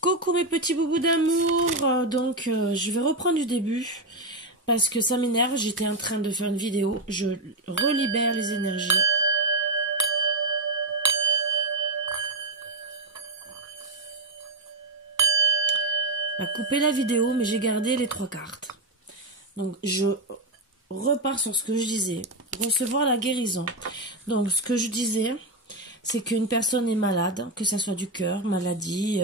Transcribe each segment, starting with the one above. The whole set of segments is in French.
Coucou mes petits boubous d'amour, je vais reprendre du début parce que ça m'énerve, j'étais en train de faire une vidéo, je relibère les énergies. On a coupé la vidéo mais j'ai gardé les 3 cartes. Donc je repars sur ce que je disais, recevoir la guérison. Donc ce que je disais, c'est qu'une personne est malade, que ça soit du cœur, maladie,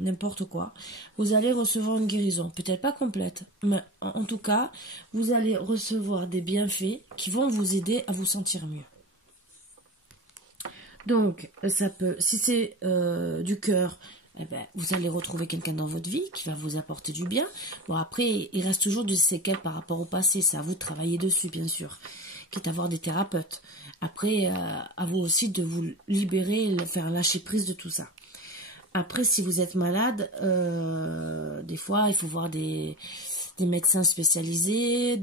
n'importe quoi. Vous allez recevoir une guérison, peut-être pas complète, mais en tout cas, vous allez recevoir des bienfaits qui vont vous aider à vous sentir mieux. Donc, ça peut, si c'est du cœur, eh ben, vous allez retrouver quelqu'un dans votre vie qui va vous apporter du bien. Bon, après, il reste toujours des séquelles par rapport au passé, c'est à vous de travailler dessus, bien sûr, quitte à avoir des thérapeutes. Après, à vous aussi de vous libérer, faire lâcher prise de tout ça. Après, si vous êtes malade, des fois, il faut voir des médecins spécialisés,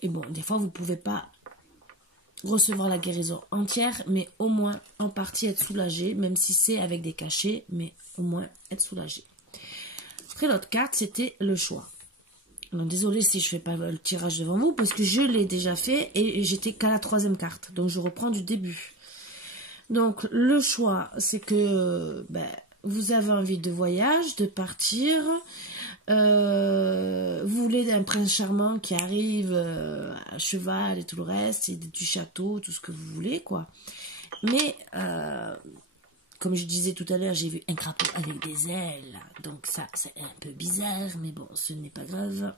et bon, des fois, vous ne pouvez pas recevoir la guérison entière, mais au moins, en partie, être soulagé, même si c'est avec des cachets, mais au moins, être soulagé. Après, l'autre carte, c'était le choix. Non, désolé si je ne fais pas le tirage devant vous, parce que je l'ai déjà fait et j'étais qu'à la 3e carte. Donc, je reprends du début. Donc, le choix, c'est que vous avez envie de voyage, de partir. Vous voulez un prince charmant qui arrive à cheval et tout le reste, et du château, tout ce que vous voulez, quoi. Mais, comme je disais tout à l'heure, j'ai vu un crapaud avec des ailes. Donc ça, c'est un peu bizarre, mais bon, ce n'est pas grave.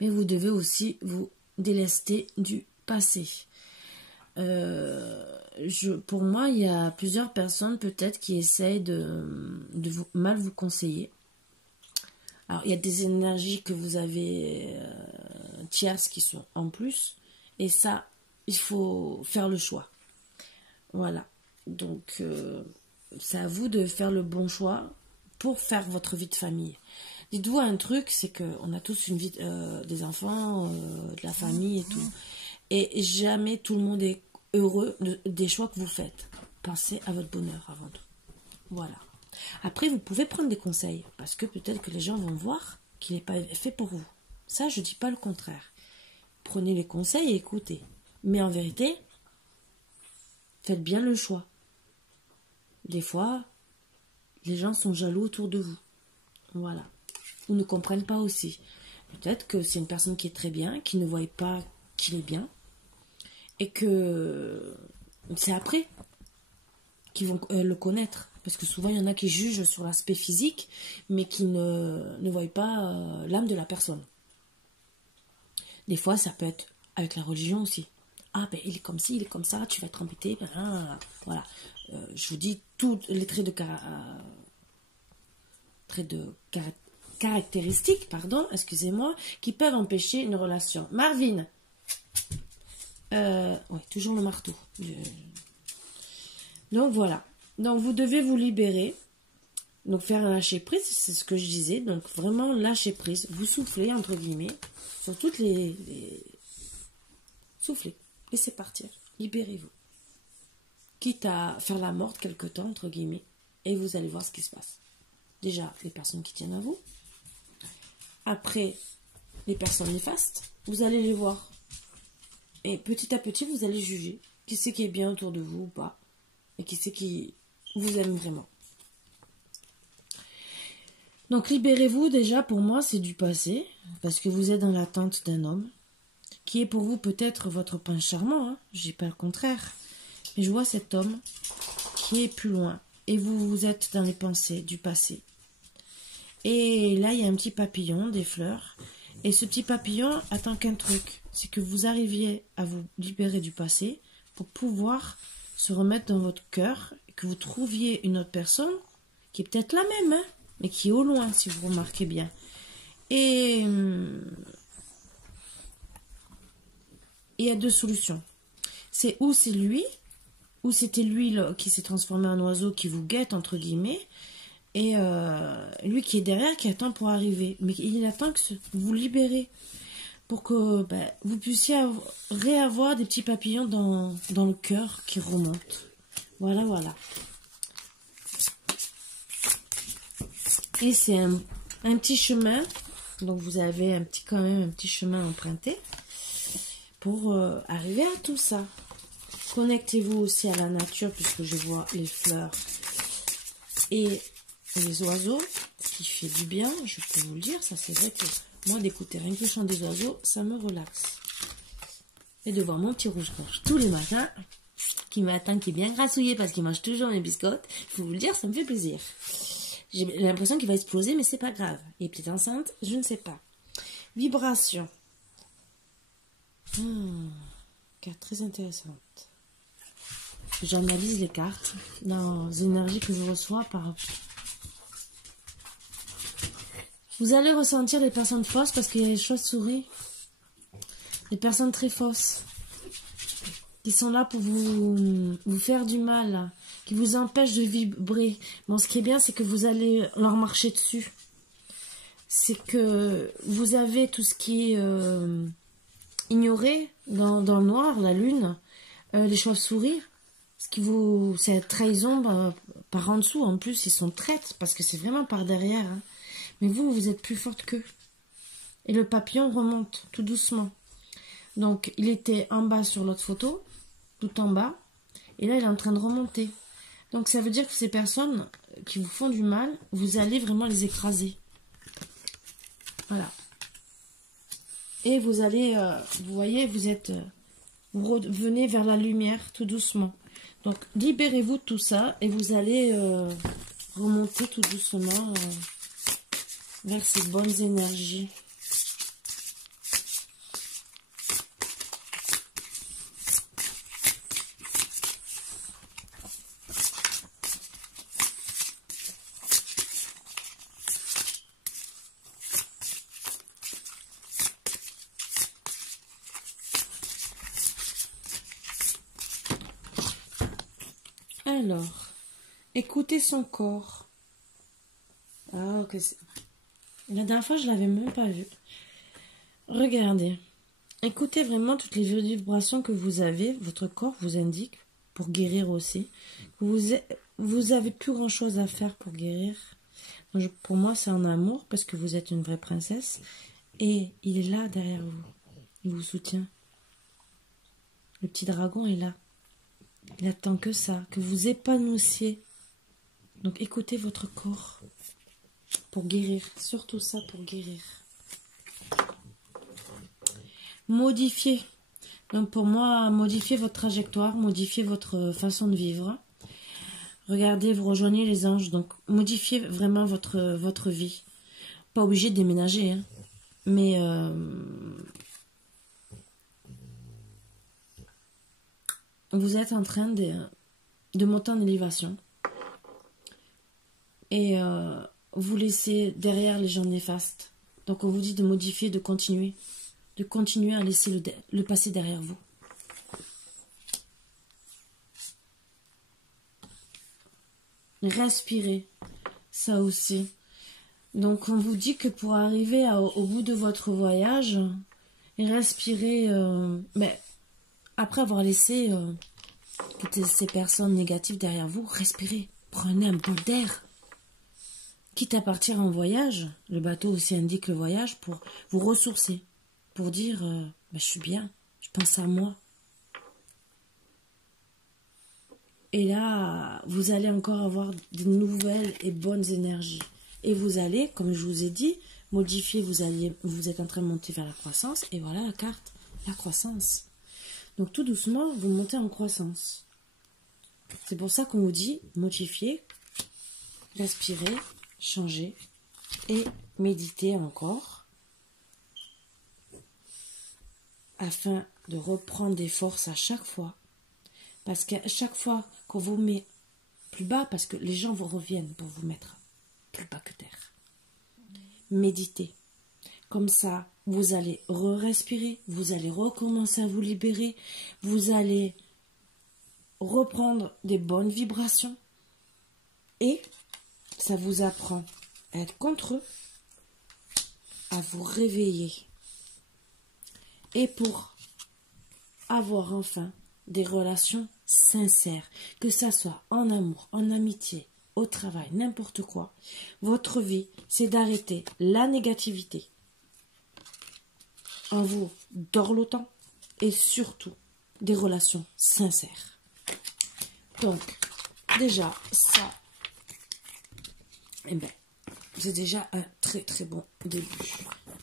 Mais vous devez aussi vous délester du passé. Pour moi, il y a plusieurs personnes peut-être qui essayent de mal vous conseiller. Alors, il y a des énergies que vous avez tierces qui sont en plus. Et ça, il faut faire le choix. Voilà. Donc, c'est à vous de faire le bon choix pour faire votre vie de famille. Dites-vous un truc, c'est qu'on a tous une vie, des enfants, de la famille et tout. Et jamais tout le monde est heureux des choix que vous faites. Pensez à votre bonheur avant tout. Voilà. Après, vous pouvez prendre des conseils, parce que peut-être que les gens vont voir qu'il n'est pas fait pour vous. Ça, je ne dis pas le contraire. Prenez les conseils et écoutez. Mais en vérité, faites bien le choix. Des fois, les gens sont jaloux autour de vous. Voilà. Ou ne comprennent pas aussi. Peut-être que c'est une personne qui est très bien, qui ne voit pas qu'il est bien, et que c'est après qu'ils vont le connaître. Parce que souvent, il y en a qui jugent sur l'aspect physique, mais qui ne voient pas l'âme de la personne. Des fois, ça peut être avec la religion aussi. Ah, ben, il est comme ci, il est comme ça, tu vas être embêté. Voilà. Je vous dis tous les traits de caractéristiques, pardon, excusez-moi, qui peuvent empêcher une relation. Marvin, ouais, toujours le marteau. Donc voilà. Donc vous devez vous libérer. Donc faire un lâcher prise, c'est ce que je disais. Donc vraiment lâcher prise. Vous soufflez entre guillemets sur toutes les... Soufflez, laissez partir, libérez-vous. Quitte à faire la morte quelque temps entre guillemets, et vous allez voir ce qui se passe. Déjà les personnes qui tiennent à vous. Après les personnes néfastes, vous allez les voir. Et petit à petit, vous allez juger qui c'est qui est bien autour de vous ou pas. Et qui c'est qui vous aime vraiment. Donc, libérez-vous déjà, pour moi, c'est du passé. Parce que vous êtes dans l'attente d'un homme. Qui est pour vous peut-être votre prince charmant. Hein, je dis pas le contraire. Mais je vois cet homme qui est plus loin. Et vous êtes dans les pensées du passé. Et là, il y a un petit papillon, des fleurs. Et ce petit papillon attend qu'un truc. C'est que vous arriviez à vous libérer du passé pour pouvoir se remettre dans votre cœur et que vous trouviez une autre personne qui est peut-être la même, hein, mais qui est au loin, si vous remarquez bien. Et il y a 2 solutions. C'est ou c'est lui, ou c'était lui qui s'est transformé en oiseau qui vous guette, entre guillemets, et lui qui est derrière, qui attend pour arriver. Mais il attend que vous vous libérez pour que vous puissiez réavoir des petits papillons dans le cœur qui remontent. Voilà, voilà. Et c'est un petit chemin. Donc vous avez quand même un petit chemin emprunté pour arriver à tout ça. Connectez-vous aussi à la nature puisque je vois les fleurs et les oiseaux, ce qui fait du bien, je peux vous le dire. Ça, c'est vrai que moi, d'écouter rien que le chant des oiseaux, ça me relaxe. Et de voir mon petit rouge-gorge tous les matins, qui m'attend, qui est bien grassouillé parce qu'il mange toujours mes biscottes, il faut vous le dire, ça me fait plaisir. J'ai l'impression qu'il va exploser, mais c'est pas grave. Il est peut-être enceinte, je ne sais pas. Vibration. Carte très intéressante. J'analyse les cartes dans les énergies que je reçois par... Vous allez ressentir les personnes fausses parce qu'il y a des chauves-souris. Des personnes très fausses. Qui sont là pour vous faire du mal. Qui vous empêchent de vibrer. Bon, ce qui est bien, c'est que vous allez leur marcher dessus. C'est que vous avez tout ce qui est ignoré dans le noir, la lune, les chauves-souris. C'est trahison par en dessous. En plus, ils sont traîtres parce que c'est vraiment par derrière. Hein. Mais vous êtes plus forte qu'eux. Et le papillon remonte tout doucement. Donc, il était en bas sur l'autre photo, tout en bas. Et là, il est en train de remonter. Donc, ça veut dire que ces personnes qui vous font du mal, vous allez vraiment les écraser. Voilà. Et vous allez, vous voyez, vous revenez vers la lumière tout doucement. Donc, libérez-vous de tout ça et vous allez remonter tout doucement vers ces bonnes énergies. Alors, écoutez son corps. Ah, que c'est... La dernière fois, je l'avais même pas vu. Regardez. Écoutez vraiment toutes les vibrations que vous avez. Votre corps vous indique, pour guérir aussi. Vous avez plus grand chose à faire pour guérir. Pour moi, c'est un amour, parce que vous êtes une vraie princesse. Et il est là derrière vous. Il vous soutient. Le petit dragon est là. Il attend que ça, que vous épanouissiez. Donc écoutez votre corps pour guérir, surtout ça pour guérir. Modifier. Donc pour moi, modifier votre trajectoire, modifier votre façon de vivre. Regardez, vous rejoignez les anges, donc modifiez vraiment votre vie. Pas obligé de déménager, hein, mais... vous êtes en train de monter en élévation. Et vous laissez derrière les gens néfastes. Donc on vous dit de modifier, de continuer. De continuer à laisser le passé derrière vous. Respirez. Ça aussi. Donc on vous dit que pour arriver au bout de votre voyage, respirez... mais après avoir laissé toutes ces personnes négatives derrière vous, respirez, prenez un bol d'air. Quitte à partir en voyage, le bateau aussi indique le voyage pour vous ressourcer, pour dire je suis bien, je pense à moi. Et là, vous allez encore avoir de nouvelles et bonnes énergies. Et vous allez, comme je vous ai dit, modifier, vous êtes en train de monter vers la croissance, et voilà la carte, la croissance. Donc tout doucement, vous montez en croissance. C'est pour ça qu'on vous dit modifier, respirer, changer et méditer encore afin de reprendre des forces à chaque fois. Parce qu'à chaque fois qu'on vous met plus bas, parce que les gens vous reviennent pour vous mettre plus bas que terre. Méditez. Comme ça, vous allez re-respirer, vous allez recommencer à vous libérer, vous allez reprendre des bonnes vibrations et ça vous apprend à être contre eux, à vous réveiller et pour avoir enfin des relations sincères, que ça soit en amour, en amitié, au travail, n'importe quoi. Votre vie, c'est d'arrêter la négativité en vous dorlotant et surtout des relations sincères. Donc, déjà, ça, eh ben, c'est déjà un très très bon début.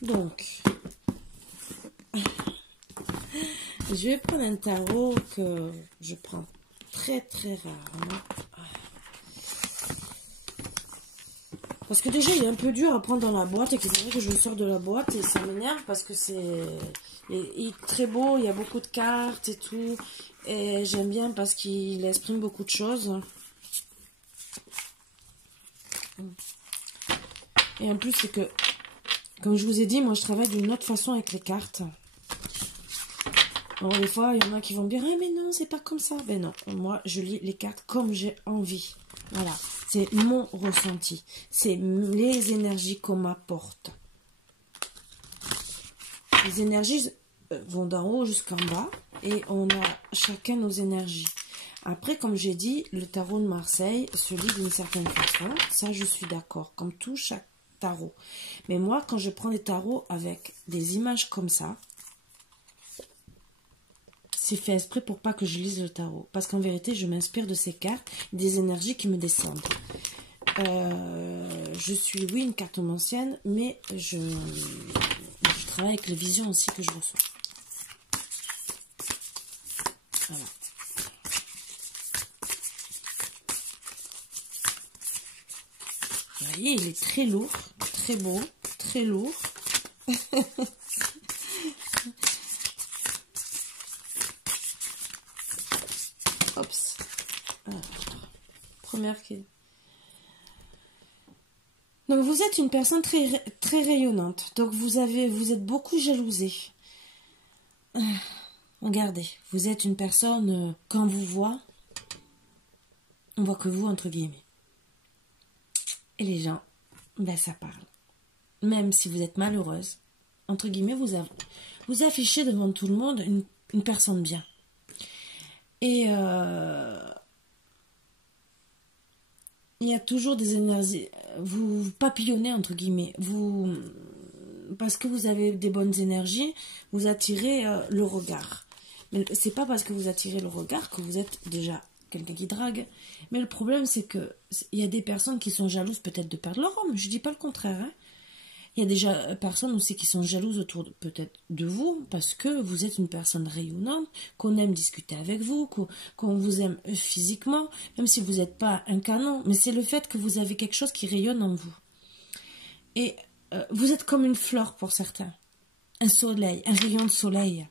Donc, je vais prendre un tarot que je prends très très rarement. Parce que déjà, il est un peu dur à prendre dans la boîte et que c'est vrai que je le sors de la boîte et ça m'énerve parce que il est très beau, il y a beaucoup de cartes et tout. Et j'aime bien parce qu'il exprime beaucoup de choses. Et en plus, c'est que, comme je vous ai dit, moi je travaille d'une autre façon avec les cartes. Alors des fois, il y en a qui vont me dire, ah mais non, c'est pas comme ça. Ben non, moi je lis les cartes comme j'ai envie. Voilà, c'est mon ressenti. C'est les énergies qu'on m'apporte. Les énergies vont d'en haut jusqu'en bas et on a chacun nos énergies. Après, comme j'ai dit, le tarot de Marseille se lit d'une certaine façon. Ça, je suis d'accord, comme tout chaque tarot. Mais moi, quand je prends des tarots avec des images comme ça, c'est fait exprès pour pas que je lise le tarot. Parce qu'en vérité, je m'inspire de ces cartes, des énergies qui me descendent. Je suis, oui, une cartomancienne, mais je travaille avec les visions aussi que je reçois. Voilà. Vous voyez, il est très lourd, très beau, très lourd. Oups. Alors, première question. Donc vous êtes une personne très, très rayonnante. Donc vous êtes beaucoup jalousé. Regardez, vous êtes une personne, quand on vous voit, on voit que vous, entre guillemets. Et les gens, ben ça parle. Même si vous êtes malheureuse, entre guillemets, vous affichez devant tout le monde une personne bien. Et il y a toujours des énergies, vous papillonnez, entre guillemets, parce que vous avez des bonnes énergies, vous attirez le regard. Mais c'est pas parce que vous attirez le regard que vous êtes déjà quelqu'un qui drague. Mais le problème, c'est que il y a des personnes qui sont jalouses peut-être de perdre leur homme. Je dis pas le contraire. Hein. Il y a déjà personnes aussi qui sont jalouses autour peut-être de vous parce que vous êtes une personne rayonnante, qu'on aime discuter avec vous, qu'on vous aime physiquement, même si vous n'êtes pas un canon. Mais c'est le fait que vous avez quelque chose qui rayonne en vous. Et vous êtes comme une fleur pour certains. Un soleil, un rayon de soleil.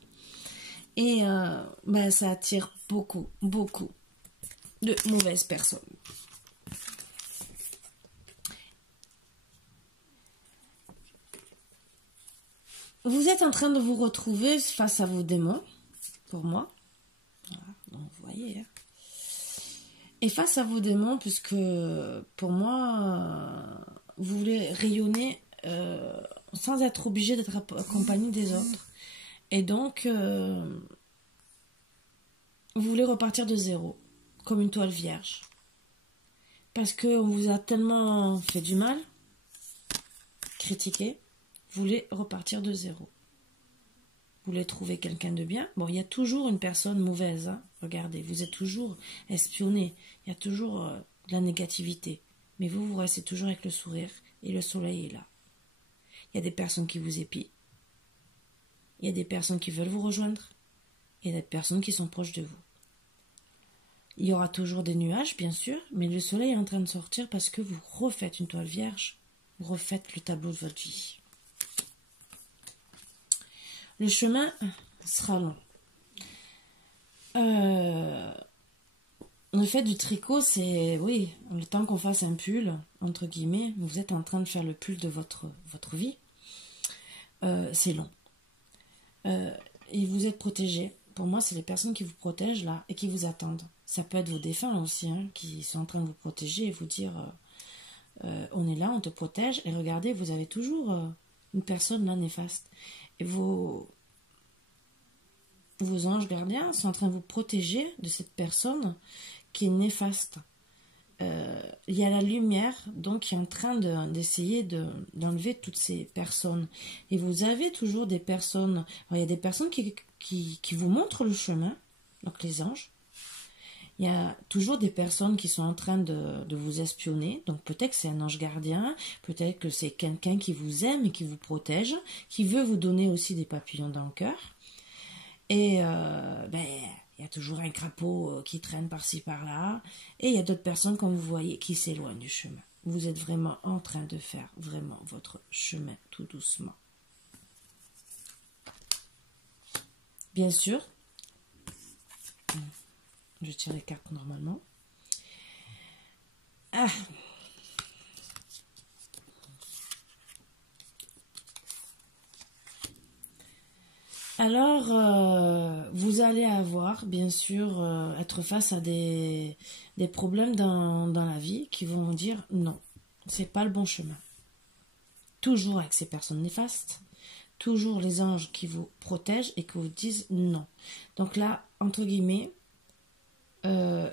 Et ben, ça attire beaucoup, beaucoup de mauvaises personnes. Vous êtes en train de vous retrouver face à vos démons, pour moi. Voilà, donc vous voyez. Hein. Et face à vos démons, puisque pour moi, vous voulez rayonner sans être obligé d'être accompagné des autres. Et donc, vous voulez repartir de zéro, comme une toile vierge. Parce qu'on vous a tellement fait du mal, critiqué, vous voulez repartir de zéro. Vous voulez trouver quelqu'un de bien. Bon, il y a toujours une personne mauvaise. Hein. Regardez, vous êtes toujours espionné. Il y a toujours de la négativité. Mais vous restez toujours avec le sourire et le soleil est là. Il y a des personnes qui vous épient. Il y a des personnes qui veulent vous rejoindre. Il y a des personnes qui sont proches de vous. Il y aura toujours des nuages, bien sûr, mais le soleil est en train de sortir parce que vous refaites une toile vierge. Vous refaites le tableau de votre vie. Le chemin sera long. Le fait du tricot, c'est, oui, le temps qu'on fasse un pull, entre guillemets, vous êtes en train de faire le pull de votre vie. C'est long. Et vous êtes protégé. Pour moi, c'est les personnes qui vous protègent là et qui vous attendent. Ça peut être vos défunts aussi, hein, qui sont en train de vous protéger et vous dire on est là, on te protège. Et regardez, vous avez toujours une personne là néfaste. Et vos anges gardiens sont en train de vous protéger de cette personne qui est néfaste. il y a la lumière donc qui est en train d'essayer d'enlever toutes ces personnes. Et vous avez toujours des personnes, alors, il y a des personnes qui vous montrent le chemin, donc les anges. Il y a toujours des personnes qui sont en train de vous espionner. Donc peut-être que c'est un ange gardien, peut-être que c'est quelqu'un qui vous aime et qui vous protège, qui veut vous donner aussi des papillons dans le cœur. Et il y a toujours un crapaud qui traîne par-ci par-là. Et il y a d'autres personnes, comme vous voyez, qui s'éloignent du chemin. Vous êtes vraiment en train de faire vraiment votre chemin tout doucement. Bien sûr, je tire les cartes normalement. Ah. Alors, vous allez avoir, bien sûr, être face à des problèmes dans la vie qui vont dire non, c'est pas le bon chemin. Toujours avec ces personnes néfastes, toujours les anges qui vous protègent et qui vous disent non. Donc là, entre guillemets,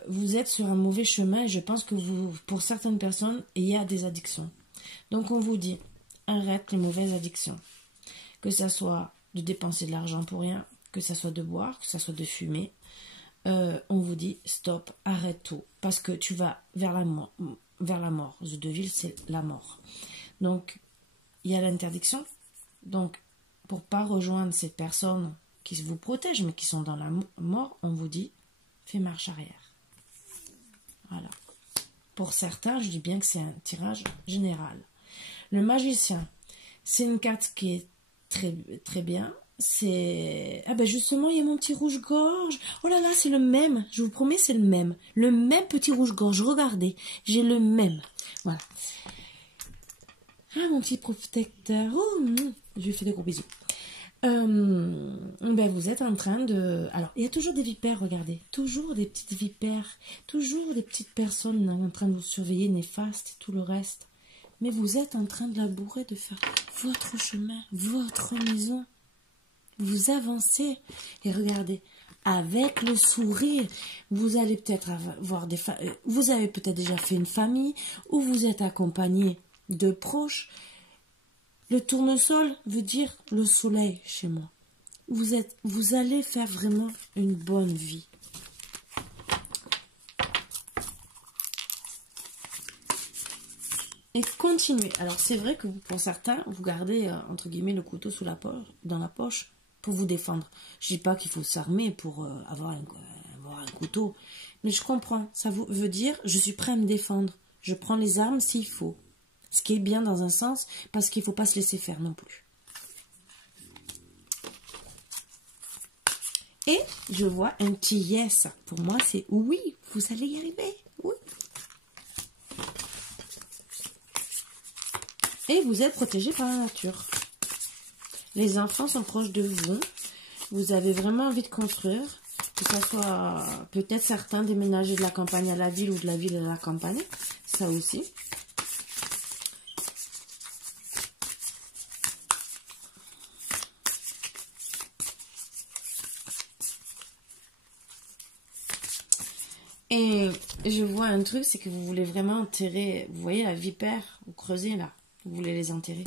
vous êtes sur un mauvais chemin et je pense que pour certaines personnes, il y a des addictions. Donc on vous dit, arrête les mauvaises addictions. Que ça soit de dépenser de l'argent pour rien, que ça soit de boire, que ça soit de fumer, on vous dit stop, arrête tout, parce que tu vas vers la mort. The Devil, c'est la mort. Donc, il y a l'interdiction. Donc, pour pas rejoindre ces personnes qui vous protègent, mais qui sont dans la mort, on vous dit fais marche arrière. Voilà. Pour certains, je dis bien que c'est un tirage général. Le magicien, c'est une carte qui est très, très bien. C'est... Ah ben justement, il y a mon petit rouge-gorge. Oh là là, c'est le même. Je vous promets, c'est le même. Le même petit rouge-gorge. Regardez, j'ai le même. Voilà. Ah, mon petit protecteur. Oh, je lui fais des gros bisous. Ben vous êtes en train de... Alors, il y a toujours des vipères, regardez. Toujours des petites vipères. Toujours des petites personnes en train de vous surveiller, néfastes et tout le reste. Mais vous êtes en train de labourer, de faire votre chemin, votre maison. Vous avancez et regardez, avec le sourire, vous allez peut-être avoir vous avez peut-être déjà fait une famille ou vous êtes accompagné de proches. Le tournesol veut dire le soleil chez moi. Vous allez faire vraiment une bonne vie. Et continuez. Alors c'est vrai que pour certains, vous gardez entre guillemets le couteau dans la poche pour vous défendre. Je dis pas qu'il faut s'armer pour avoir un couteau, mais je comprends. Ça veut dire je suis prêt à me défendre. Je prends les armes s'il faut. Ce qui est bien dans un sens, parce qu'il ne faut pas se laisser faire non plus. Et je vois un petit yes. Pour moi, c'est oui, vous allez y arriver. Oui. Et vous êtes protégé par la nature. Les enfants sont proches de vous. Vous avez vraiment envie de construire. Que ce soit peut-être certains déménager de la campagne à la ville ou de la ville à la campagne. Ça aussi. Et je vois un truc, c'est que vous voulez vraiment enterrer, vous voyez la vipère, vous creusez là, vous voulez les enterrer.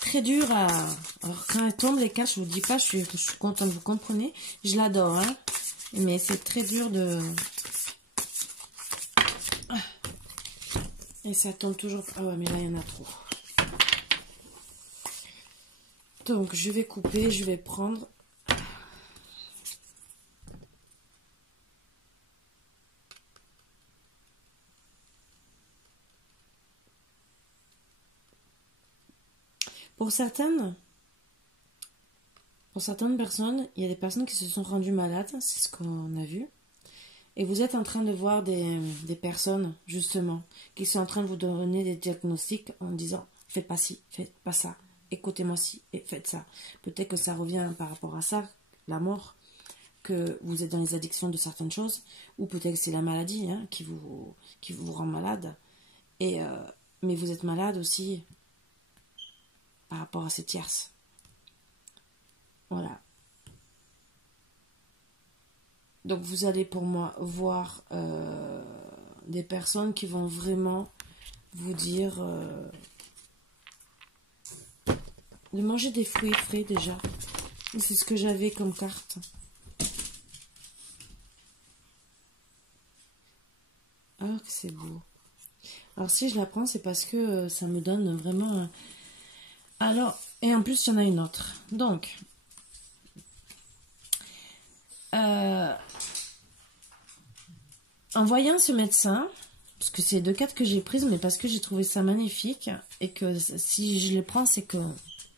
Très dur à... Alors quand elle tombe les cartes, je vous dis pas, je suis contente, vous comprenez, je l'adore, hein. Mais c'est très dur de... Et ça tombe toujours... Ah ouais, mais là, il y en a trop. Donc, je vais couper, je vais prendre... Pour certaines personnes, il y a des personnes qui se sont rendues malades, c'est ce qu'on a vu. Et vous êtes en train de voir des personnes, justement, qui sont en train de vous donner des diagnostics en disant « Faites pas ci, faites pas ça, écoutez-moi ci, et faites ça. » Peut-être que ça revient par rapport à ça, la mort, que vous êtes dans les addictions de certaines choses, ou peut-être que c'est la maladie hein, qui vous rend malade. Mais vous êtes malade aussi par rapport à ces tierces. Voilà. Donc vous allez pour moi voir des personnes qui vont vraiment vous dire de manger des fruits frais déjà. C'est ce que j'avais comme carte. Ah, que c'est beau. Alors si je la prends, c'est parce que ça me donne vraiment... Alors, et en plus, il y en a une autre. Donc, en voyant ce médecin, parce que c'est deux cartes que j'ai prises, mais parce que j'ai trouvé ça magnifique, et que si je les prends, c'est que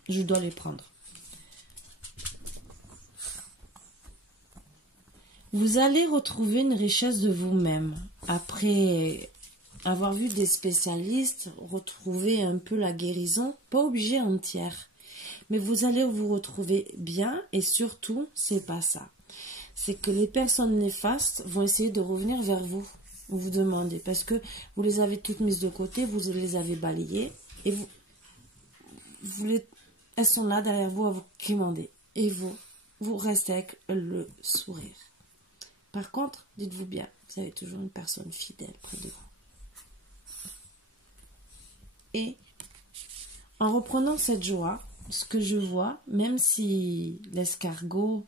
je dois les prendre. Vous allez retrouver une richesse de vous-même. Après avoir vu des spécialistes, retrouver un peu la guérison, pas obligé entière. Mais vous allez vous retrouver bien et surtout, c'est pas ça. C'est que les personnes néfastes vont essayer de revenir vers vous. Vous demandez, parce que vous les avez toutes mises de côté, vous les avez balayées et elles sont là derrière vous à vous quémander. Et vous restez avec le sourire. Par contre, dites-vous bien, vous avez toujours une personne fidèle près de vous. Et en reprenant cette joie, ce que je vois, même si l'escargot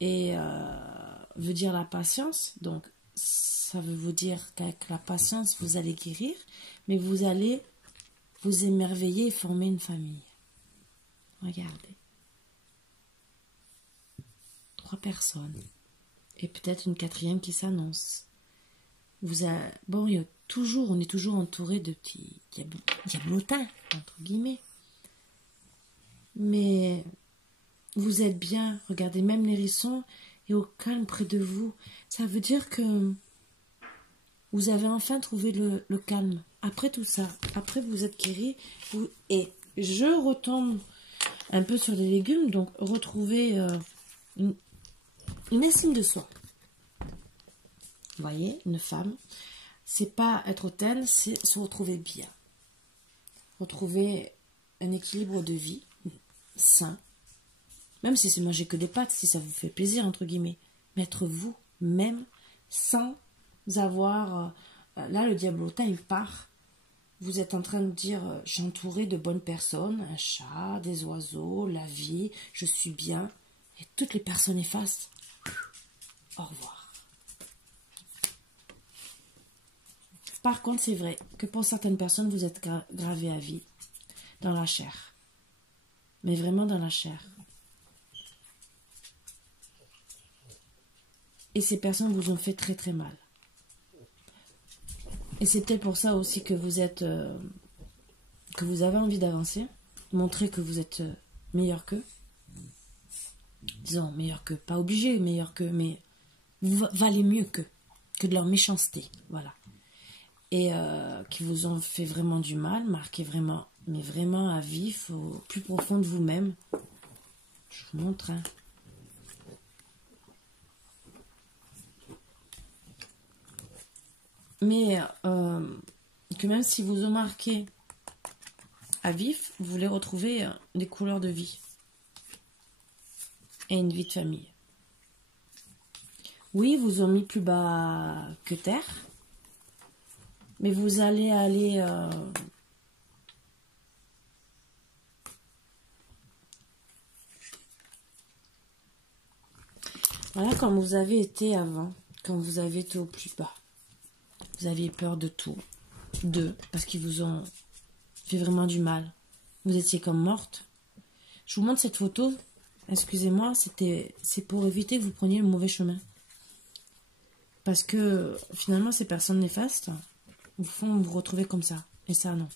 veut dire la patience, donc ça veut vous dire qu'avec la patience, vous allez guérir, mais vous allez vous émerveiller et former une famille. Regardez. 3 personnes. Et peut-être une 4e qui s'annonce. Bon, on est toujours entouré de petits diablotins, entre guillemets. Mais vous êtes bien, regardez, même l'hérisson est au calme près de vous. Ça veut dire que vous avez enfin trouvé le calme. Après tout ça, après vous êtes guéri, et je retombe un peu sur les légumes, donc retrouver une estime de soi. Vous voyez, une femme, c'est pas être hautaine, c'est se retrouver bien. Retrouver un équilibre de vie sain. Même si c'est manger que des pâtes, si ça vous fait plaisir, entre guillemets. Mais être vous-même sans avoir... là, le diablotin, il part. Vous êtes en train de dire, je suis entouré de bonnes personnes, un chat, des oiseaux, la vie, je suis bien. Et toutes les personnes effacent. Au revoir. Par contre, c'est vrai que pour certaines personnes, vous êtes gravés à vie dans la chair. Mais vraiment dans la chair. Et ces personnes vous ont fait très très mal. Et c'est peut-être pour ça aussi que vous êtes... que vous avez envie d'avancer. Montrer que vous êtes meilleur qu'eux. Disons, meilleur qu'eux. Pas obligé, meilleur qu'eux, mais vous valez mieux qu'eux. Que de leur méchanceté. Voilà. Et qui vous ont fait vraiment du mal, marqué vraiment, mais vraiment à vif, au plus profond de vous-même. Je vous montre. Hein. Mais que même si vous ont marqué à vif, vous voulez retrouver des couleurs de vie et une vie de famille. Oui, vous ont mis plus bas que terre. Mais vous allez aller... Voilà, comme vous avez été avant, quand vous avez été au plus bas. Vous aviez peur de tout. Parce qu'ils vous ont fait vraiment du mal. Vous étiez comme morte. Je vous montre cette photo. Excusez-moi, c'est pour éviter que vous preniez le mauvais chemin. Parce que finalement, ces personnes néfastes vous font vous retrouver comme ça. Et ça, non.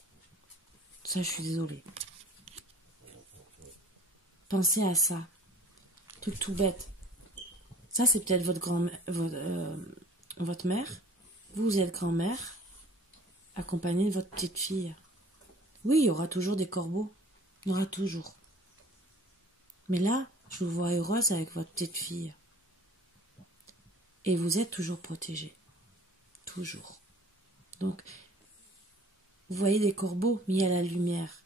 Ça, je suis désolée. Pensez à ça. Truc tout bête. Ça, c'est peut-être votre mère. Vous êtes grand-mère, accompagnée de votre petite fille. Oui, il y aura toujours des corbeaux. Il y en aura toujours. Mais là, je vous vois heureuse avec votre petite fille. Et vous êtes toujours protégé. Toujours. Donc, vous voyez des corbeaux mis à la lumière.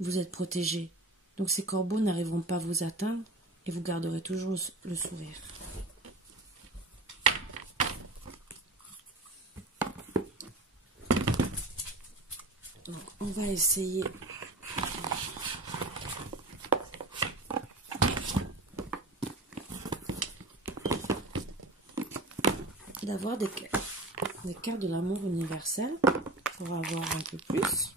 Vous êtes protégé. Donc ces corbeaux n'arriveront pas à vous atteindre et vous garderez toujours le sourire. Donc on va essayer d'avoir des cartes de l'amour universel pour avoir un peu plus.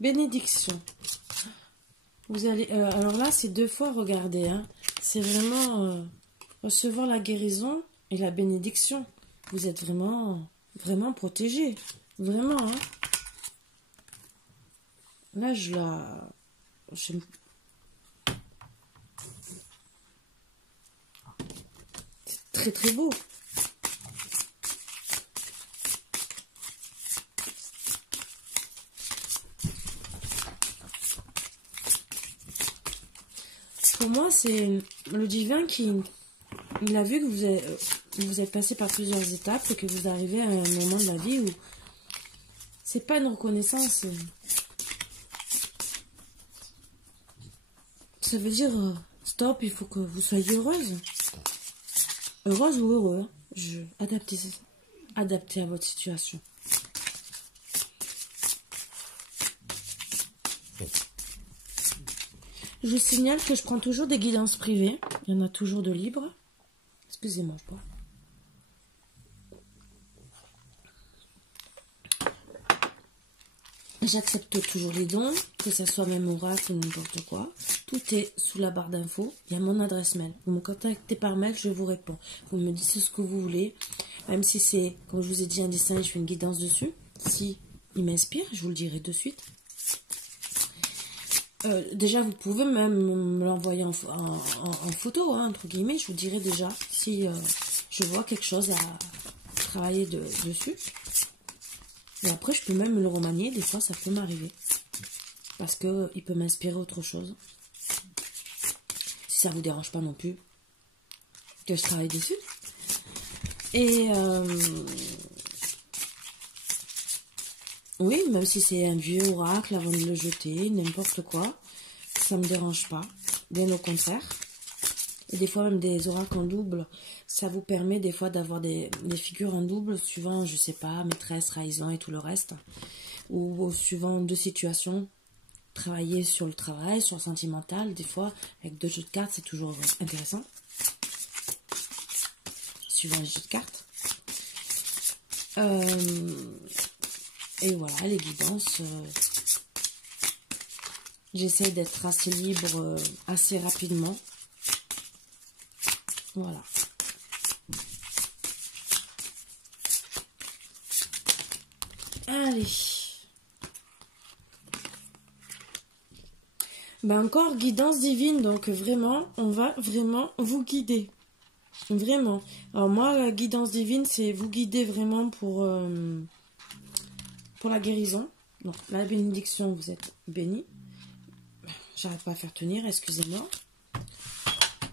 Bénédiction. Vous allez, alors là, c'est 2 fois regarder. Hein. C'est vraiment recevoir la guérison et la bénédiction. Vous êtes vraiment, vraiment protégé. Vraiment. Hein. Là, c'est très très beau. Pour moi, c'est le divin qui... Il a vu que vous êtes passé par plusieurs étapes et que vous arrivez à un moment de la vie où c'est pas une reconnaissance. Ça veut dire, stop, il faut que vous soyez heureuse. Heureuse ou heureux. Hein. Adaptez à votre situation. Je vous signale que je prends toujours des guidances privées. Il y en a toujours de libres. Excusez-moi, je bois. J'accepte toujours les dons, que ce soit même oracle ou n'importe quoi. Tout est sous la barre d'infos. Il y a mon adresse mail. Vous me contactez par mail, je vous réponds. Vous me dites ce que vous voulez. Même si c'est, comme je vous ai dit, un dessin, je fais une guidance dessus. Si il m'inspire, je vous le dirai de suite. Déjà, vous pouvez même me l'envoyer en photo, hein, entre guillemets. Je vous dirai déjà si je vois quelque chose à travailler dessus. Et après, je peux même le remanier. Des fois, ça peut m'arriver. Parce qu'il peut m'inspirer autre chose. Si ça vous dérange pas non plus que je travaille dessus. Et oui, même si c'est un vieux oracle avant de le jeter, n'importe quoi, ça me dérange pas. Bien au contraire. Et des fois, même des oracles en double, ça vous permet des fois d'avoir des figures en double, suivant, je sais pas, maîtresse, trahison et tout le reste. Ou suivant 2 situations. Travailler sur le travail, sur le sentimental, des fois, avec 2 jeux de cartes, c'est toujours intéressant. Suivant les jeux de cartes. Et voilà, les guidances. J'essaie d'être assez libre assez rapidement. Voilà. Allez. Ben encore, guidance divine. Donc vraiment, on va vraiment vous guider. Vraiment. Alors moi, la guidance divine, c'est vous guider vraiment pour la guérison. Donc la bénédiction, vous êtes bénis. J'arrête pas à faire tenir, excusez-moi.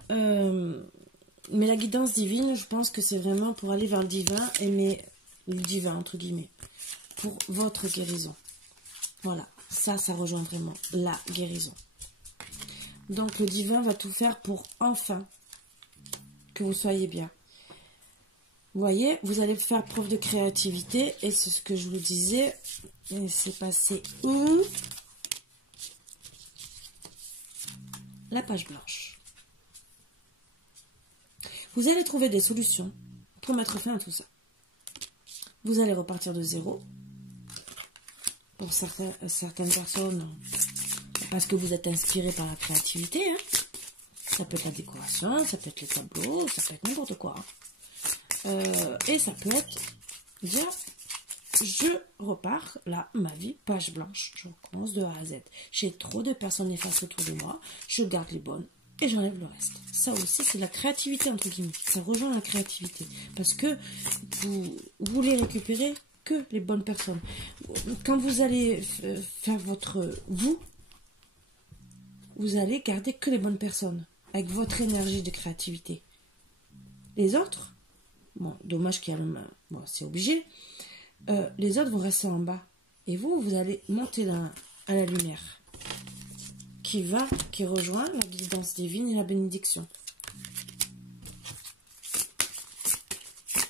Mais la guidance divine, je pense que c'est vraiment pour aller vers le divin, aimer le divin, entre guillemets, pour votre guérison. Voilà, ça rejoint vraiment la guérison. Donc le divin va tout faire pour enfin que vous soyez bien. Vous voyez, vous allez faire preuve de créativité, et c'est ce que je vous disais. Et c'est passé où? La page blanche. Vous allez trouver des solutions pour mettre fin à tout ça. Vous allez repartir de zéro. Pour certaines personnes, parce que vous êtes inspiré par la créativité. Hein. Ça peut être la décoration, ça peut être les tableaux, ça peut être n'importe quoi. Et ça peut être dire, je repars, là, ma vie, page blanche. Je recommence de A à Z. J'ai trop de personnes néfastes autour de moi. Je garde les bonnes et j'enlève le reste. Ça aussi, c'est la créativité, entre guillemets. Ça rejoint la créativité. Parce que vous voulez récupérer que les bonnes personnes. Quand vous allez faire votre vous allez garder que les bonnes personnes. Avec votre énergie de créativité. Les autres, bon, dommage qu'il y a même... Bon, c'est obligé. Les autres vont rester en bas. Et vous allez monter à la lumière. Qui rejoint la guidance divine et la bénédiction.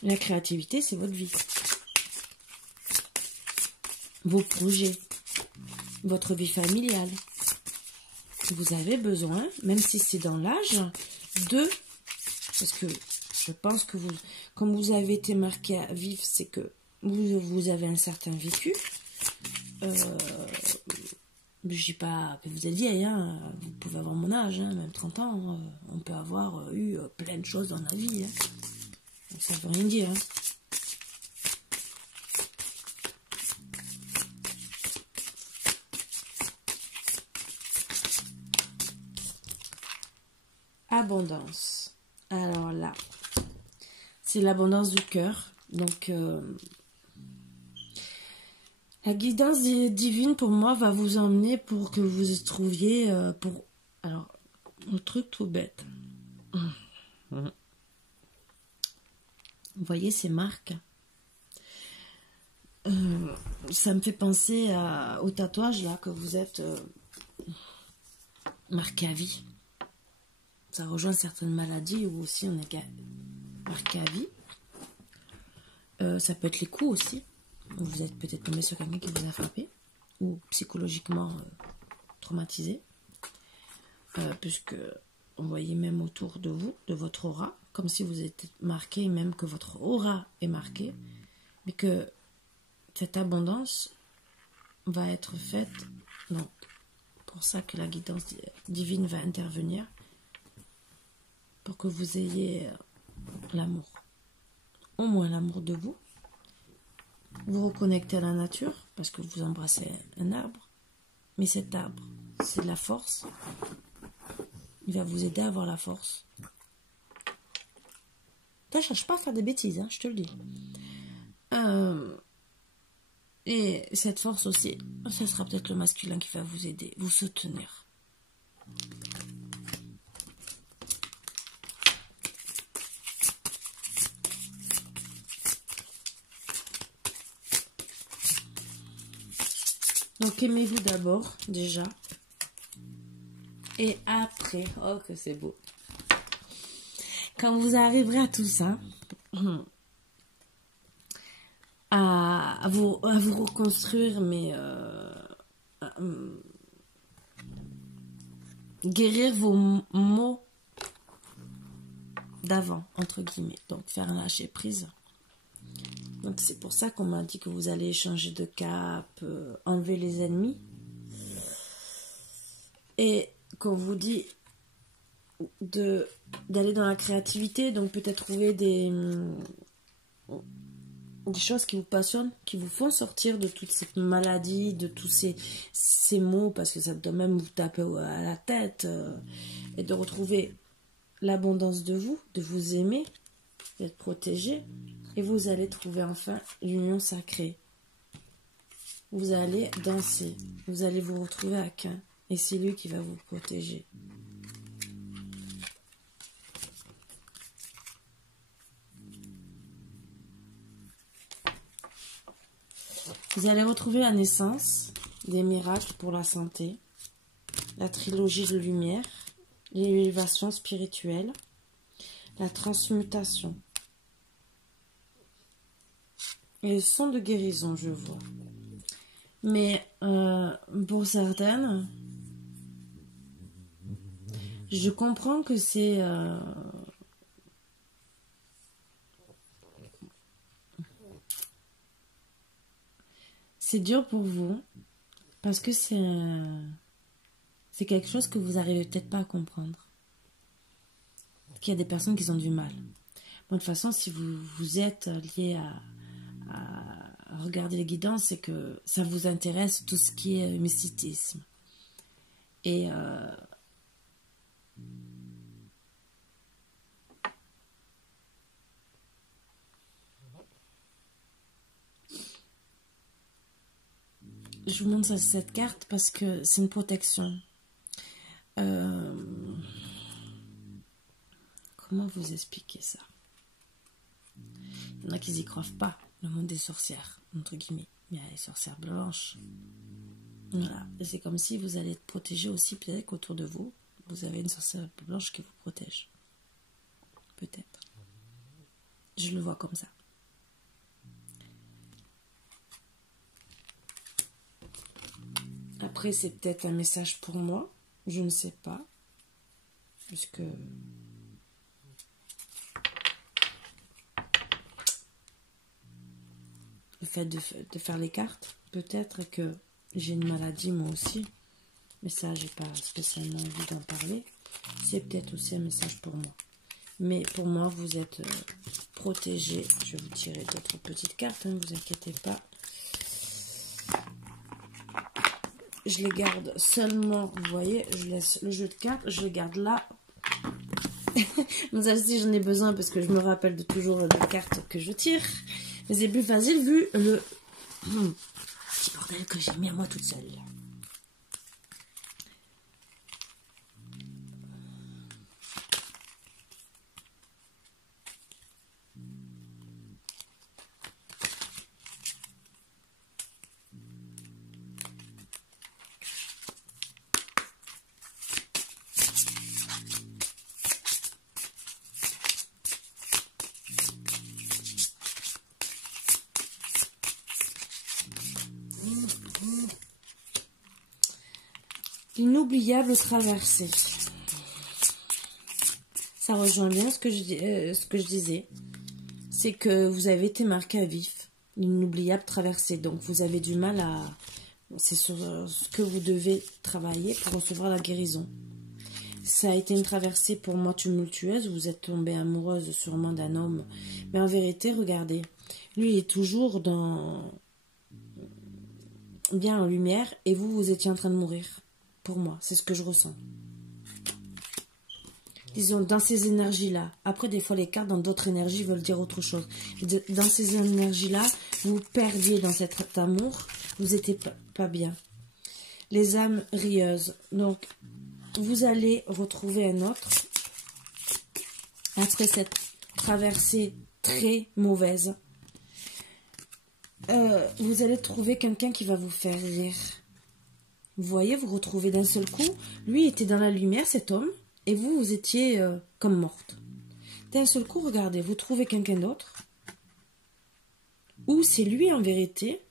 La créativité, c'est votre vie. Vos projets. Votre vie familiale. Vous avez besoin, même si c'est dans l'âge, parce que je pense que comme vous avez été marqué à vivre, c'est que vous avez un certain vécu. Je ne dis pas que vous êtes vieille, hein, vous pouvez avoir mon âge, hein, même 30 ans, on peut avoir eu plein de choses dans la vie. Hein. Donc ça ne veut rien dire. Hein. Abondance. Alors là, c'est l'abondance du cœur. Donc, la guidance divine, pour moi, va vous emmener pour que vous trouviez... alors, un truc tout bête. Vous voyez ces marques? Ça me fait penser au tatouage, là, que vous êtes marqué à vie. Ça rejoint certaines maladies où aussi on est marqué à vie. Ça peut être les coups aussi. Vous êtes peut-être tombé sur quelqu'un qui vous a frappé ou psychologiquement traumatisé. Puisque on voyait même autour de vous, de votre aura, comme si vous étiez marqué, même que votre aura est marquée, mais que cette abondance va être faite. Donc, pour ça que la guidance divine va intervenir. Pour que vous ayez l'amour. Au moins l'amour de vous. Vous reconnectez à la nature, parce que vous embrassez un arbre. Mais cet arbre, c'est de la force. Il va vous aider à avoir la force. Ne cherche pas à faire des bêtises, hein, je te le dis. Et cette force aussi, ce sera peut-être le masculin qui va vous aider, vous soutenir. Donc aimez-vous d'abord, déjà. Et après, oh que c'est beau. Quand vous arriverez à tout ça, à vous reconstruire, mais guérir vos maux d'avant, entre guillemets. Donc faire un lâcher prise. Donc c'est pour ça qu'on m'a dit que vous allez changer de cap, enlever les ennemis. Et qu'on vous dit d'aller dans la créativité, donc peut-être trouver des choses qui vous passionnent, qui vous font sortir de toute cette maladie, de tous ces maux, parce que ça doit même vous taper à la tête, et de retrouver l'abondance de vous aimer, d'être protégé. Et vous allez trouver enfin l'union sacrée. Vous allez danser. Vous allez vous retrouver à qu'un. Et c'est lui qui va vous protéger. Vous allez retrouver la naissance, des miracles pour la santé, la trilogie de lumière, l'élévation spirituelle, la transmutation. Et le son de guérison, je vois. Mais pour certaines, je comprends que c'est... c'est dur pour vous, parce que c'est quelque chose que vous n'arrivez peut-être pas à comprendre. qu'il y a des personnes qui ont du mal. Bon, de toute façon, si vous êtes lié à regarder les guidances, c'est que ça vous intéresse tout ce qui est mysticisme. Et je vous montre cette carte parce que c'est une protection. Comment vous expliquer ça? Il y en a qui n'y croient pas, le monde des sorcières, entre guillemets. Il y a les sorcières blanches. Voilà. Et c'est comme si vous allez être protégé aussi, peut-être qu'autour de vous, vous avez une sorcière blanche qui vous protège. Peut-être. Je le vois comme ça. Après, c'est peut-être un message pour moi. Je ne sais pas. Puisque... le fait de faire les cartes, peut-être que j'ai une maladie moi aussi. Mais ça, j'ai pas spécialement envie d'en parler. C'est peut-être aussi un message pour moi. Mais pour moi, vous êtes protégés. Je vais vous tirer d'autres petites cartes, ne vous inquiétez pas. Je les garde seulement, vous voyez, je laisse le jeu de cartes, je les garde là. Mais celle-ci, j'en ai besoin parce que je me rappelle de toujours les cartes que je tire. Mais c'est plus facile vu le petit bordel que j'ai mis à moi toute seule. L'inoubliable traversée. Ça rejoint bien ce que je disais. C'est que vous avez été marqué à vif. L'inoubliable traversée. Donc vous avez du mal à... C'est sur ce que vous devez travailler pour recevoir la guérison. Ça a été une traversée pour moi tumultueuse. Vous êtes tombée amoureuse sûrement d'un homme. Mais en vérité, regardez. Lui, il est toujours bien en lumière. Et vous étiez en train de mourir. Pour moi, c'est ce que je ressens. Disons, dans ces énergies-là, après des fois les cartes dans d'autres énergies veulent dire autre chose. Dans ces énergies-là, vous perdiez dans cet amour, vous n'étiez pas bien. Les âmes rieuses. Donc, vous allez retrouver un autre après cette traversée très mauvaise. Vous allez trouver quelqu'un qui va vous faire rire. Vous voyez, vous retrouvez d'un seul coup. Lui était dans la lumière, cet homme, et vous étiez comme morte. D'un seul coup, regardez, vous trouvez quelqu'un d'autre. Ou c'est lui en vérité,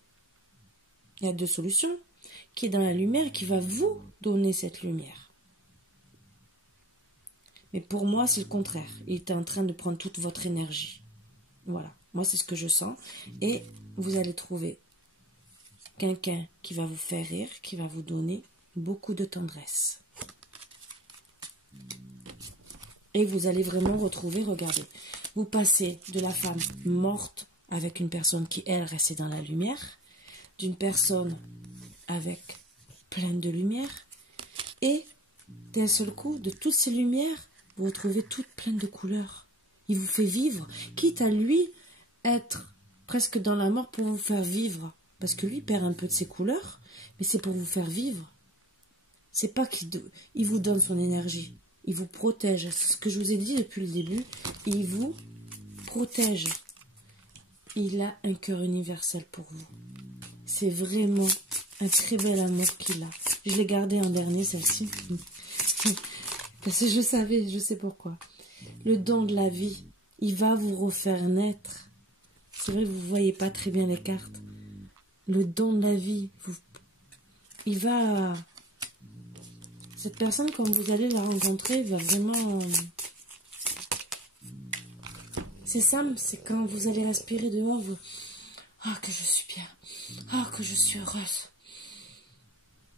il y a deux solutions, qui est dans la lumière et qui va vous donner cette lumière. Mais pour moi, c'est le contraire. Il était en train de prendre toute votre énergie. Voilà, moi c'est ce que je sens. Et vous allez trouver quelqu'un qui va vous faire rire, qui va vous donner beaucoup de tendresse. Et vous allez vraiment retrouver, regardez, vous passez de la femme morte avec une personne qui, elle, restait dans la lumière, d'une personne avec plein de lumière, et d'un seul coup, de toutes ces lumières, vous retrouvez toutes pleines de couleurs. Il vous fait vivre, quitte à lui être presque dans la mort pour vous faire vivre. Parce que lui perd un peu de ses couleurs, mais c'est pour vous faire vivre. C'est pas qu'il vous donne son énergie. Il vous protège. C'est ce que je vous ai dit depuis le début. Il vous protège. Il a un cœur universel pour vous. C'est vraiment un très bel amour qu'il a. Je l'ai gardé en dernier, celle-ci. Parce que je savais, je sais pourquoi. Le don de la vie, il va vous refaire naître. C'est vrai que vous ne voyez pas très bien les cartes. Le don de la vie, il va... Cette personne, quand vous allez la rencontrer, va vraiment... C'est ça, c'est quand vous allez respirer dehors, vous... Ah, que je suis bien. Ah, que je suis heureuse.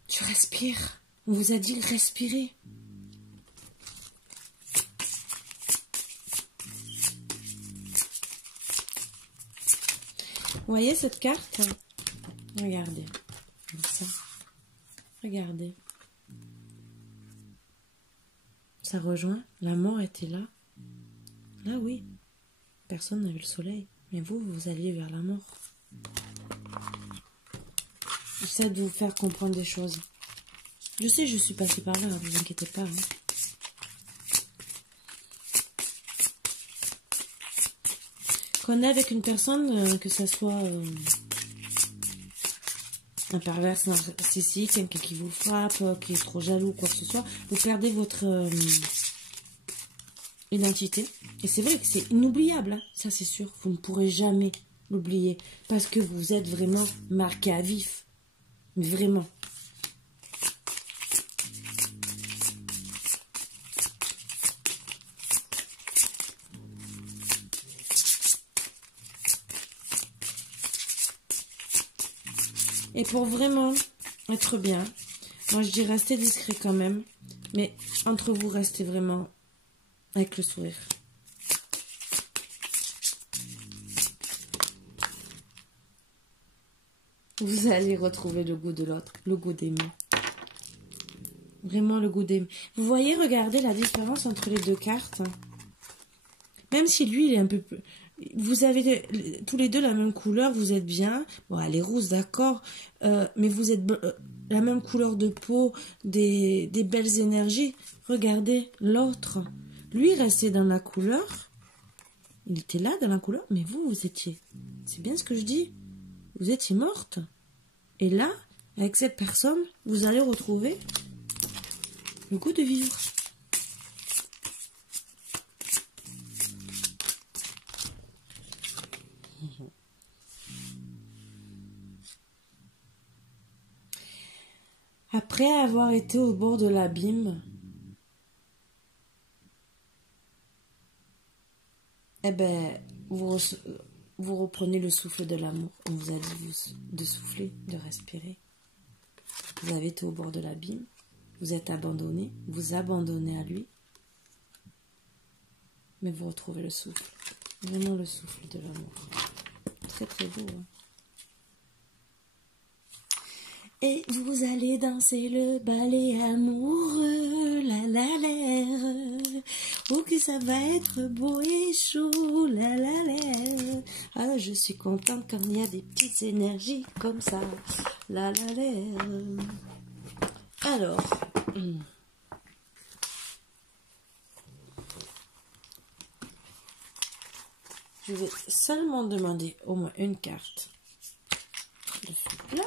Je respire. On vous a dit de respirer. Vous voyez cette carte? Regardez. Comme ça. Regardez. Ça rejoint. La mort était là. Là, oui. Personne n'a vu le soleil. Mais vous, vous alliez vers la mort. J'essaie de vous faire comprendre des choses. Je sais, je suis passée par là, ne vous inquiétez pas. Hein. Qu'on est avec une personne, que ça soit un pervers narcissique, quelqu'un qui vous frappe, qui est trop jaloux, quoi que ce soit, vous perdez votre identité. Et c'est vrai que c'est inoubliable, hein. Ça c'est sûr, vous ne pourrez jamais l'oublier, parce que vous êtes vraiment marqué à vif. Mais vraiment. Et pour vraiment être bien, moi je dis restez discret quand même, mais entre vous restez vraiment avec le sourire. Vous allez retrouver le goût de l'autre, le goût d'aimer. Vraiment le goût d'aimer. Vous voyez, regardez la différence entre les deux cartes. Même si lui, il est un peu plus... Vous avez tous les deux la même couleur, vous êtes bien. Bon, elle est rousse, d'accord. Mais vous êtes la même couleur de peau, des belles énergies. Regardez l'autre. Lui, restait dans la couleur. Il était là, dans la couleur. Mais vous, vous étiez... C'est bien ce que je dis. Vous étiez morte. Et là, avec cette personne, vous allez retrouver le goût de vivre. Après avoir été au bord de l'abîme, eh ben, vous reprenez le souffle de l'amour. On vous a dit de souffler, de respirer. Vous avez été au bord de l'abîme, vous êtes abandonné, vous abandonnez à lui, mais vous retrouvez le souffle. Vraiment le souffle de l'amour. Très très beau, hein. Et vous allez danser le ballet amoureux, la la la. Oh que ça va être beau et chaud, la la la. Ah, je suis contente quand il y a des petites énergies comme ça, la la la. Alors, je vais seulement demander au moins une carte de ce là.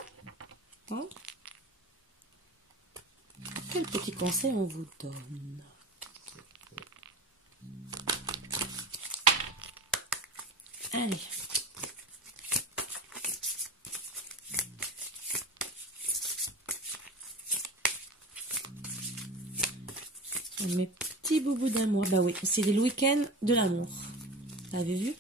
Hein? Quel petit conseil on vous donne? Allez. Mes petits boubous d'amour. Bah oui, c'est le week-end de l'amour. Vous avez vu?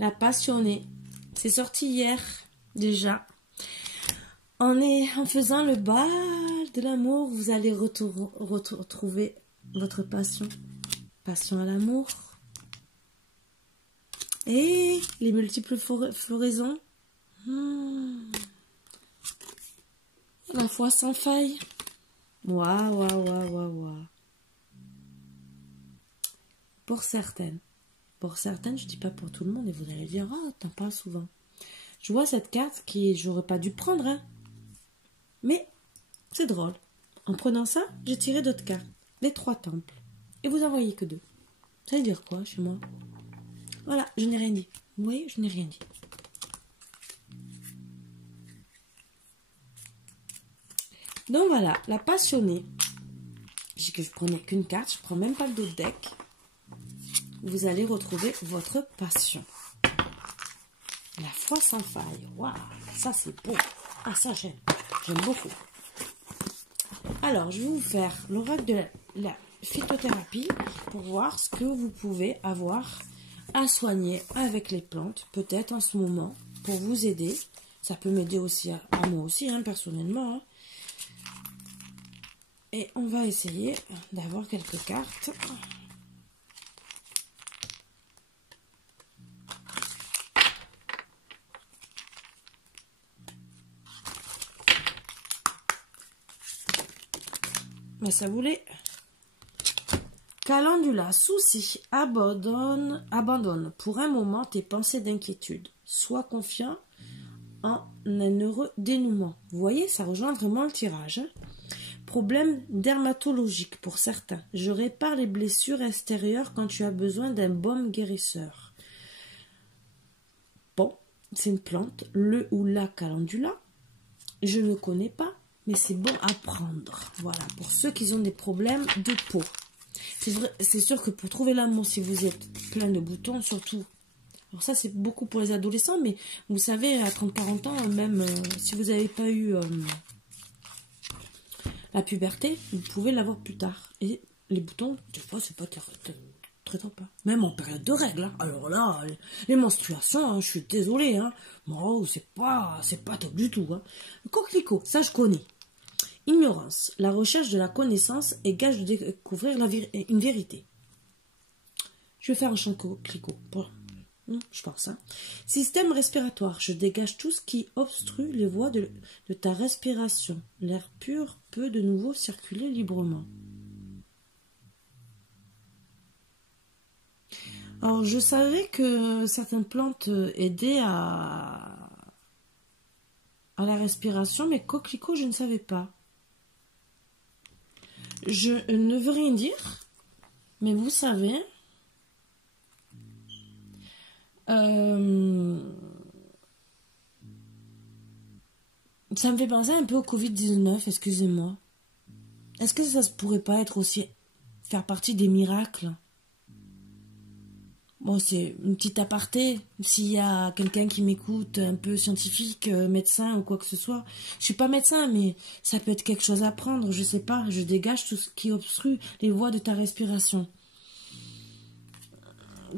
La passionnée. C'est sorti hier, déjà. En faisant le bal de l'amour, vous allez retrouver votre passion. Passion à l'amour. Et les multiples floraisons. La foi sans faille. Waouh, waouh, waouh, waouh, waouh. Pour certaines. Pour certaines, je dis pas pour tout le monde, et vous allez dire, ah, t'en parles souvent. Je vois cette carte qui, j'aurais pas dû prendre, hein. Mais, c'est drôle. En prenant ça, j'ai tiré d'autres cartes. Les 3 temples. Et vous en voyez que 2. Ça veut dire quoi chez moi? Voilà, je n'ai rien dit. Vous voyez, je n'ai rien dit. Donc voilà, la passionnée. J'ai dit que je prenais qu'une carte, je prends même pas le dos de deck. Vous allez retrouver votre passion. La foi sans faille. Waouh, ça c'est beau. Ah, ça j'aime. J'aime beaucoup. Alors, je vais vous faire l'oracle de la phytothérapie pour voir ce que vous pouvez avoir à soigner avec les plantes, peut-être en ce moment, pour vous aider. Ça peut m'aider aussi à moi aussi, hein, personnellement. Hein. Et on va essayer d'avoir quelques cartes. Mais ça voulait. Calendula, souci, abandonne pour un moment tes pensées d'inquiétude. Sois confiant en un heureux dénouement. Vous voyez, ça rejoint vraiment le tirage. Problème dermatologique pour certains. Je répare les blessures extérieures quand tu as besoin d'un baume guérisseur. Bon, c'est une plante, le ou la calendula. Je ne connais pas, mais c'est bon à prendre. Voilà, pour ceux qui ont des problèmes de peau. C'est sûr que pour trouver l'amour, si vous êtes plein de boutons, surtout. Alors ça, c'est beaucoup pour les adolescents, mais vous savez, à 30-40 ans, même si vous n'avez pas eu la puberté, vous pouvez l'avoir plus tard. Et les boutons, des fois, c'est pas très top. Hein. Même en période de règles. Hein. Alors là, les menstruations, hein, je suis désolée. Hein. Non, c'est pas top du tout. Hein. Le coquelicot, ça je connais. Ignorance, la recherche de la connaissance est gage de découvrir une vérité. Je vais faire un chant coquelicot. Je pense. Hein. Système respiratoire, je dégage tout ce qui obstrue les voies de ta respiration. L'air pur peut de nouveau circuler librement. Alors, je savais que certaines plantes aidaient à la respiration, mais coquelicot, je ne savais pas. Je ne veux rien dire, mais vous savez, ça me fait penser un peu au Covid-19, excusez-moi. Est-ce que ça ne pourrait pas être aussi faire partie des miracles? Bon, c'est une petite aparté. S'il y a quelqu'un qui m'écoute, un peu scientifique, médecin ou quoi que ce soit. Je suis pas médecin, mais ça peut être quelque chose à prendre. Je sais pas. Je dégage tout ce qui obstrue les voies de ta respiration.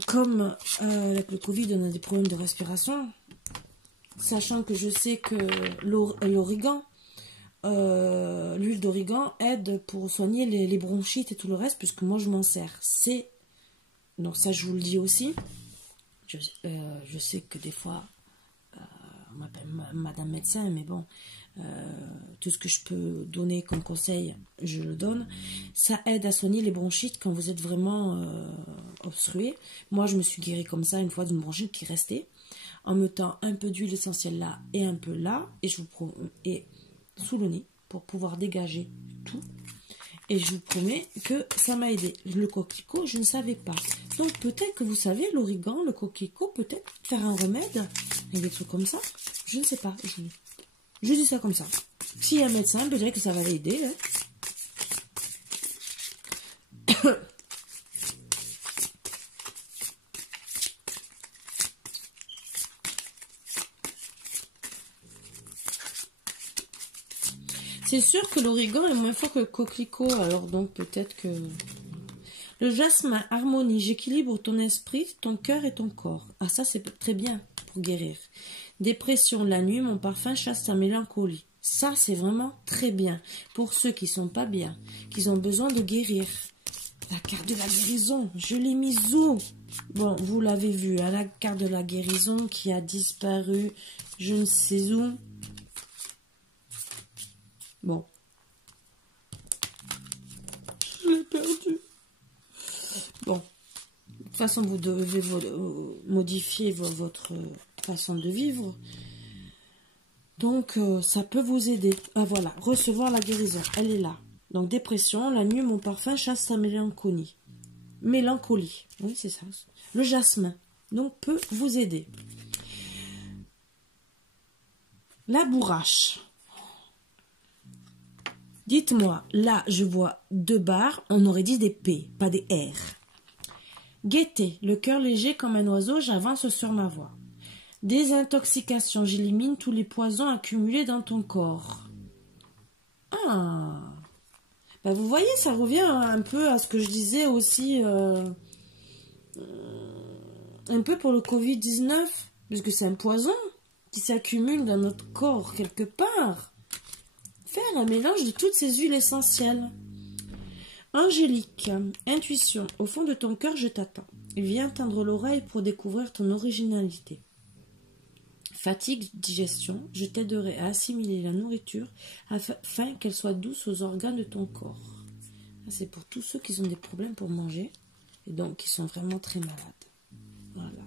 Comme avec le Covid, on a des problèmes de respiration. Sachant que je sais que l'origan, l'huile d'origan aide pour soigner les bronchites et tout le reste, puisque moi je m'en sers. Donc ça, je vous le dis aussi. Je sais que des fois, on m'appelle Madame Médecin, mais bon, tout ce que je peux donner comme conseil, je le donne. Ça aide à soigner les bronchites quand vous êtes vraiment obstrué. Moi, je me suis guérie comme ça une fois d'une bronchite qui restait, en mettant un peu d'huile essentielle là et un peu là, et sous le nez, pour pouvoir dégager tout. Et je vous promets que ça m'a aidé. Le coquelicot, je ne savais pas. Donc peut-être que vous savez, l'origan, le coquelicot, peut-être faire un remède avec des trucs comme ça. Je ne sais pas. Je dis ça comme ça. S'il y a un médecin, peut-être que ça va l'aider. Hein. C'est sûr que l'origan est moins fort que le coquelicot, alors donc peut-être que... Le jasmin harmonie, j'équilibre ton esprit, ton cœur et ton corps. Ah ça c'est très bien pour guérir. Dépression, la nuit, mon parfum chasse ta mélancolie. Ça c'est vraiment très bien pour ceux qui sont pas bien, qui ont besoin de guérir. La carte de la guérison, je l'ai mise où? Bon, vous l'avez vu, hein, la carte de la guérison qui a disparu, je ne sais où. Bon. Je l'ai perdu. Bon. De toute façon, vous devez modifier votre façon de vivre. Donc, ça peut vous aider. Ah, voilà. Recevoir la guérison. Elle est là. Donc, dépression. La nuit, mon parfum chasse sa mélancolie. Mélancolie. Oui, c'est ça. Le jasmin. Donc, peut vous aider. La bourrache. Dites-moi, là, je vois 2 barres, on aurait dit des P, pas des R. Gaieté, le cœur léger comme un oiseau, j'avance sur ma voie. Désintoxication, j'élimine tous les poisons accumulés dans ton corps. Ah, ben vous voyez, ça revient un peu à ce que je disais aussi, un peu pour le Covid-19, puisque c'est un poison qui s'accumule dans notre corps quelque part. faire un mélange de toutes ces huiles essentielles. Angélique, intuition, au fond de ton cœur, je t'attends. Viens tendre l'oreille pour découvrir ton originalité. Fatigue, digestion, je t'aiderai à assimiler la nourriture afin qu'elle soit douce aux organes de ton corps. C'est pour tous ceux qui ont des problèmes pour manger et donc qui sont vraiment très malades. Voilà.